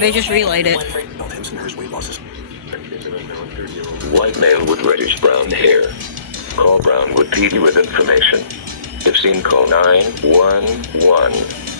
They just relayed it. White male with reddish brown hair. Call Brownwood CAE with information. If seen, call 911.